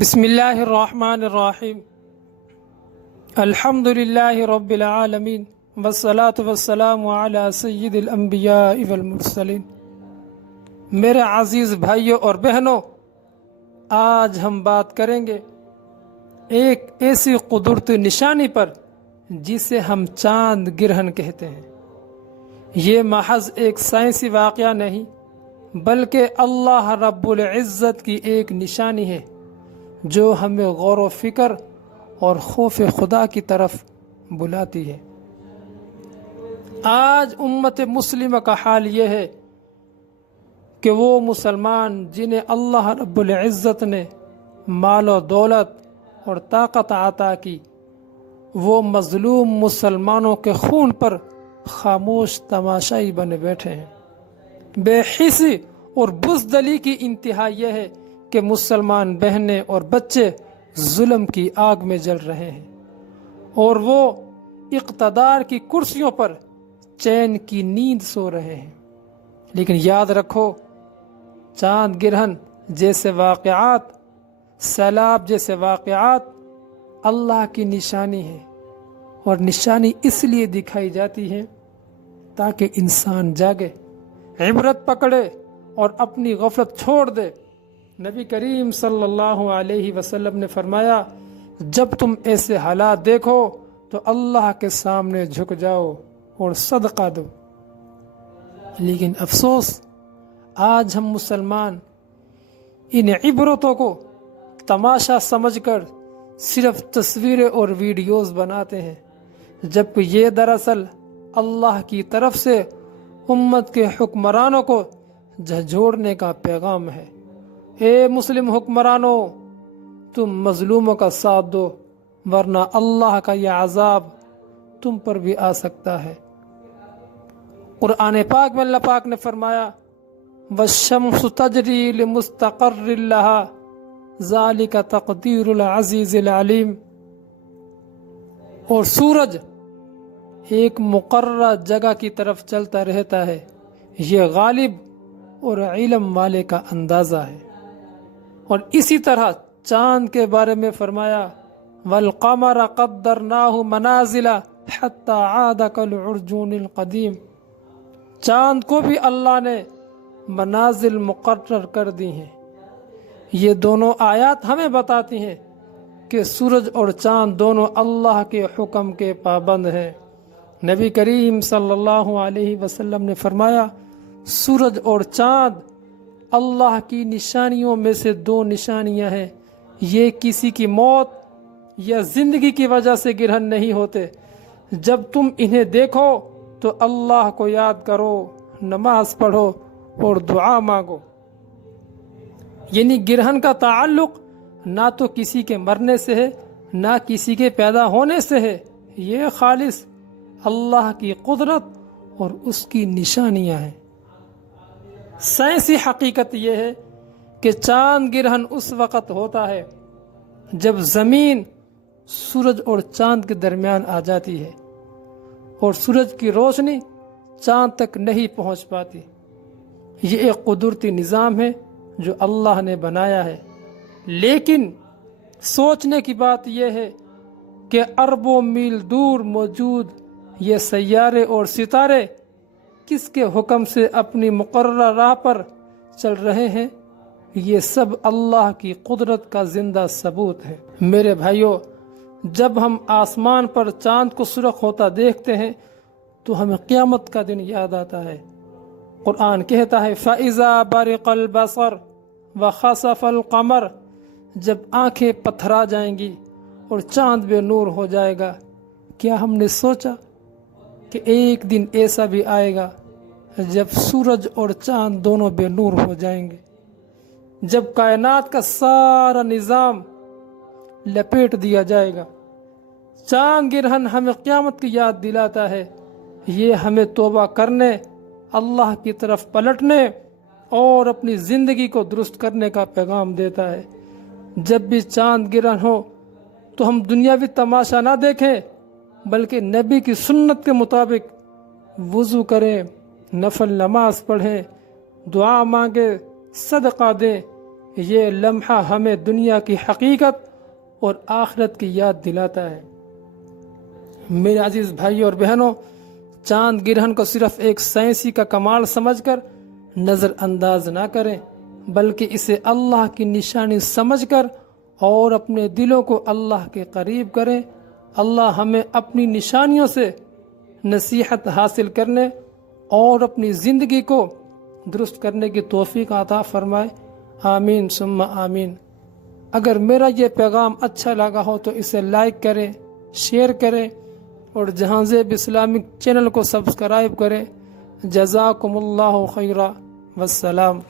بسم اللہ الرحمن الرحیم۔ الحمد للہ رب العالمین، والصلاة والسلام علی سید الانبیاء والمرسلین۔ میرے عزیز بھائیوں اور بہنوں آج ہم بات کریں گے ایک ایسی قدرتی نشانی پر جسے ہم چاند گرہن کہتے ہیں۔ یہ محض ایک سائنسی واقعہ نہیں، بلکہ اللہ رب العزت کی ایک نشانی ہے۔ جو ہمیں غور و فکر اور خوف خدا کی طرف بلاتی ہے۔ آج امت مسلمہ کا حال یہ ہے کہ وہ مسلمان جنہیں اللہ رب العزت نے مال و دولت اور طاقت عطا کی، وہ مظلوم مسلمانوں کے خون پر خاموش تماشائی بنے بیٹھے ہیں۔ بے حسی اور بزدلی کی انتہا یہ ہے کہ مسلمان بہنیں اور بچے ظلم کی آگ میں جل رہے ہیں۔ اور وہ اقتدار کی کرسیوں پر چین کی نیند سو رہے ہیں۔ لیکن یاد رکھو، چاند گرہن جیسے واقعات، سیلاب جیسے واقعات اللہ کی نشانی ہے اور نشانی اس لیے دکھائی جاتی ہے تاکہ انسان جاگے، عبرت پکڑے اور اپنی غفلت چھوڑ دے۔ نبی کریم صلی اللہ علیہ وسلم نے فرمایا، جب تم ایسے حالات دیکھو تو اللہ کے سامنے جھک جاؤ اور صدقہ دو۔ لیکن افسوس، آج ہم مسلمان ان عبرتوں کو تماشا سمجھ کر صرف تصویریں اور ویڈیوز بناتے ہیں، جبکہ یہ دراصل اللہ کی طرف سے امت کے حکمرانوں کو جھجھوڑنے کا پیغام ہے۔ اے مسلم حکمرانوں تم مظلوموں کا ساتھ دو، ورنہ اللہ کا یہ عذاب تم پر بھی آ سکتا ہے۔ قرآن پاک میں اللہ پاک نے فرمایا، وَالشَّمْسُ تَجْرِي لِمُسْتَقَرِّ اللَّهَا ذَلِكَ تَقْدِيرُ الْعَزِيزِ الْعَلِيمِ۔ اور سورج ایک مقررہ جگہ کی طرف چلتا رہتا ہے۔ یہ غالب اور علم والے کا اندازہ ہے۔ اور اسی طرح چاند کے بارے میں فرمایا، والقمر قدرناه منازل حتى عاد كالعرجون القديم۔ چاند کو بھی اللہ نے منازل مقرر کر دی ہیں۔ یہ دونوں آیات ہمیں بتاتی ہیں کہ سورج اور چاند دونوں اللہ کے حکم کے پابند ہیں۔ نبی کریم صلی اللہ علیہ وسلم نے فرمایا، سورج اور چاند اللہ کی نشانیوں میں سے دو نشانیاں ہیں۔ یہ کسی کی موت یا زندگی کی وجہ سے گرہن نہیں ہوتے۔ جب تم انہیں دیکھو تو اللہ کو یاد کرو، نماز پڑھو اور دعا مانگو۔ یعنی گرہن کا تعلق نہ تو کسی کے مرنے سے ہے، نہ کسی کے پیدا ہونے سے ہے۔ یہ خالص اللہ کی قدرت اور اس کی نشانیاں ہیں۔ سائنسی حقیقت یہ ہے کہ چاند گرہن اس وقت ہوتا ہے جب زمین سورج اور چاند کے درمیان آ جاتی ہے اور سورج کی روشنی چاند تک نہیں پہنچ پاتی۔ یہ ایک قدرتی نظام ہے جو اللہ نے بنایا ہے۔ لیکن سوچنے کی بات یہ ہے کہ اربوں میل دور موجود یہ سیارے اور ستارے کس کے حکم سے اپنی مقررہ راہ پر چل رہے ہیں؟ یہ سب اللہ کی قدرت کا زندہ ثبوت ہے۔ میرے بھائیوں جب ہم آسمان پر چاند کو سرخ ہوتا دیکھتے ہیں، تو ہمیں قیامت کا دن یاد آتا ہے۔ قرآن کہتا ہے، فَإِذَا بَرِقَ الْبَصَرْ وَخَصَفَ الْقَمَرْ، جب آنکھیں پتھرا جائیں گی اور چاند بے نور ہو جائے گا، کیا ہم نے سوچا کہ ایک دن ایسا بھی آئے گا؟ جب سورج اور چاند دونوں بے نور ہو جائیں گے، جب کائنات کا سارا نظام لپیٹ دیا جائے گا، چاند گرہن ہمیں قیامت کی یاد دلاتا ہے۔ یہ ہمیں توبہ کرنے، اللہ کی طرف پلٹنے اور اپنی زندگی کو درست کرنے کا پیغام دیتا ہے۔ جب بھی چاند گرہن ہو تو ہم دنیاوی تماشا نہ دیکھیں، بلکہ نبی کی سنت کے مطابق وضو کریں۔ نفل نماز پڑھیں، دعا مانگے صدقہ دیں، یہ لمحہ ہمیں دنیا کی حقیقت اور آخرت کی یاد دلاتا ہے۔ میرے عزیز بھائی اور بہنوں، چاند گرہن کو صرف ایک سائنسی کا کمال سمجھ کر نظر انداز نہ کریں، بلکہ اسے اللہ کی نشانی سمجھ کر اور اپنے دلوں کو اللہ کے قریب کریں۔ اللہ ہمیں اپنی نشانیوں سے نصیحت حاصل کرنے اور اپنی زندگی کو درست کرنے کی توفیق عطا فرمائے۔ آمین، ثم آمین۔ اگر میرا یہ پیغام اچھا لگا ہو تو اسے لائک کریں شیئر کریں اور جہاں زیب اسلامک چینل کو سبسکرائب کریں جزاکم اللہ خیرہ والسلام۔